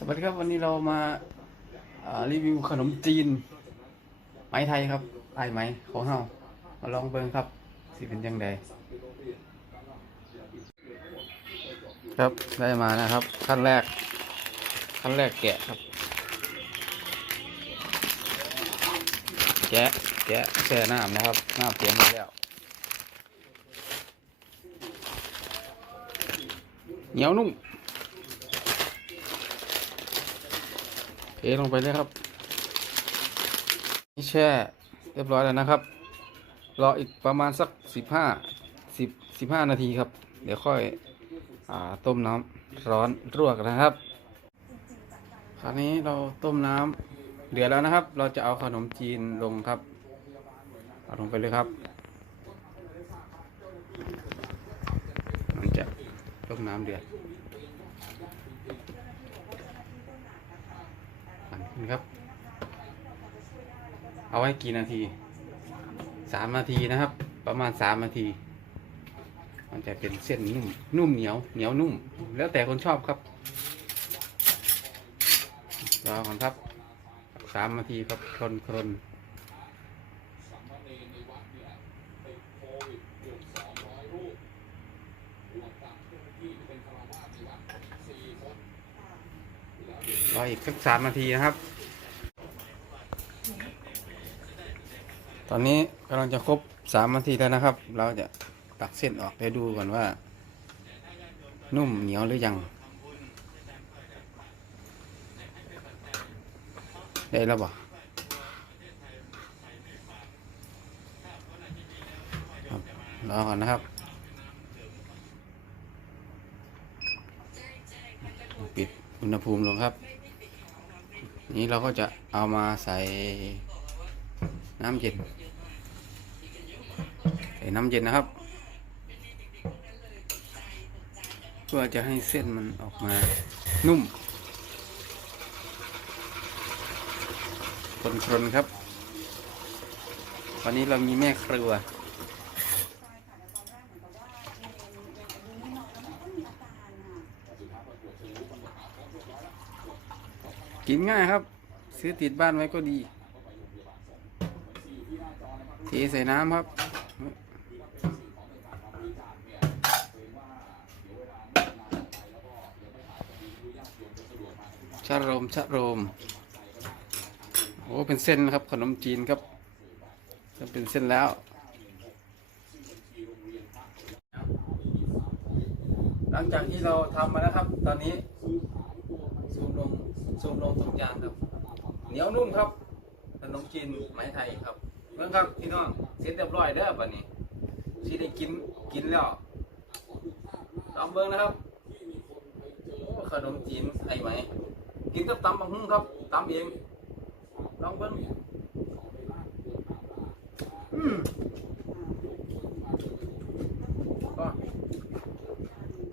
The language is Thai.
สวัสดีครับ วันนี้เรามาารีวิวขนมจีนไหมไทยครับไอไหมของเฮามาลองเบิ่งครับสิเป็นยังไงครับได้มานะครับ ขั้นแรก ขั้นแรกแกะครับ แกะแกะแช่น้ำนะครับน้ำเตรียมไว้แล้วเหนียวนุ่ม เทลงไปเลยครับนี่แช่เรียบร้อยแล้วนะครับ รออีกประมาณสักสิบห้าสิบสิบห้านาทีครับ เดี๋ยวค่อยอต้มน้ำร้อนรวกนะครับ คราวนี้เราต้มน้ำเดือดแล้วนะครับ เราจะเอาขนมจีนลงครับเอาลงไปเลยครับมันจะต้มน้ำเดือด นครับ เอาไว้กี่นาที สามนาทีนะครับ ประมาณสามนาที มันจะเป็นเส้นนุ่ม นุ่มเหนียว เหนียวนุ่ม แล้วแต่คนชอบครับรอก่อนครับสามนาทีครับครนคน รออีกสักสามนาทีนะครับ ตอนนี้กำลังจะครบสามนาทีแล้วนะครับ เราจะตักเส้นออกไปดูก่อนว่า นุ่มเหนียวหรือยัง ได้แล้วบ่ครับรอก่อนนะครับ ปิด อุณหภูมิลงครับ นี้เราก็จะเอามาใส่น้ำเย็นใส่น้ำเย็นนะครับ เพื่อจะให้เส้นมันออกมานุ่มคนๆครับวันนี้เรามีแม่ครัว กินง่ายครับ ซื้อติดบ้านไว้ก็ดี เทใส่น้ำครับชะโรมชะโรม โอ้ เป็นเส้นนะครับ ขนมจีนครับจะเป็นเส้นแล้ว หลังจากที่เราทำมาแล้วครับ ตอนนี้ งซูมลงตรงกลางครับ เหนียวนุ่มครับขนมจีนไหมไทยครับเมื่อครับพี่น้องเสร็จเรียบร้อยเด้อบัดนี้สิได้กินกินแล้วลองเบิ่งนะครับ ขนมจีนไทยไหม กินกับตำบักหุ่งครับตำเองลองเบิ่งอืม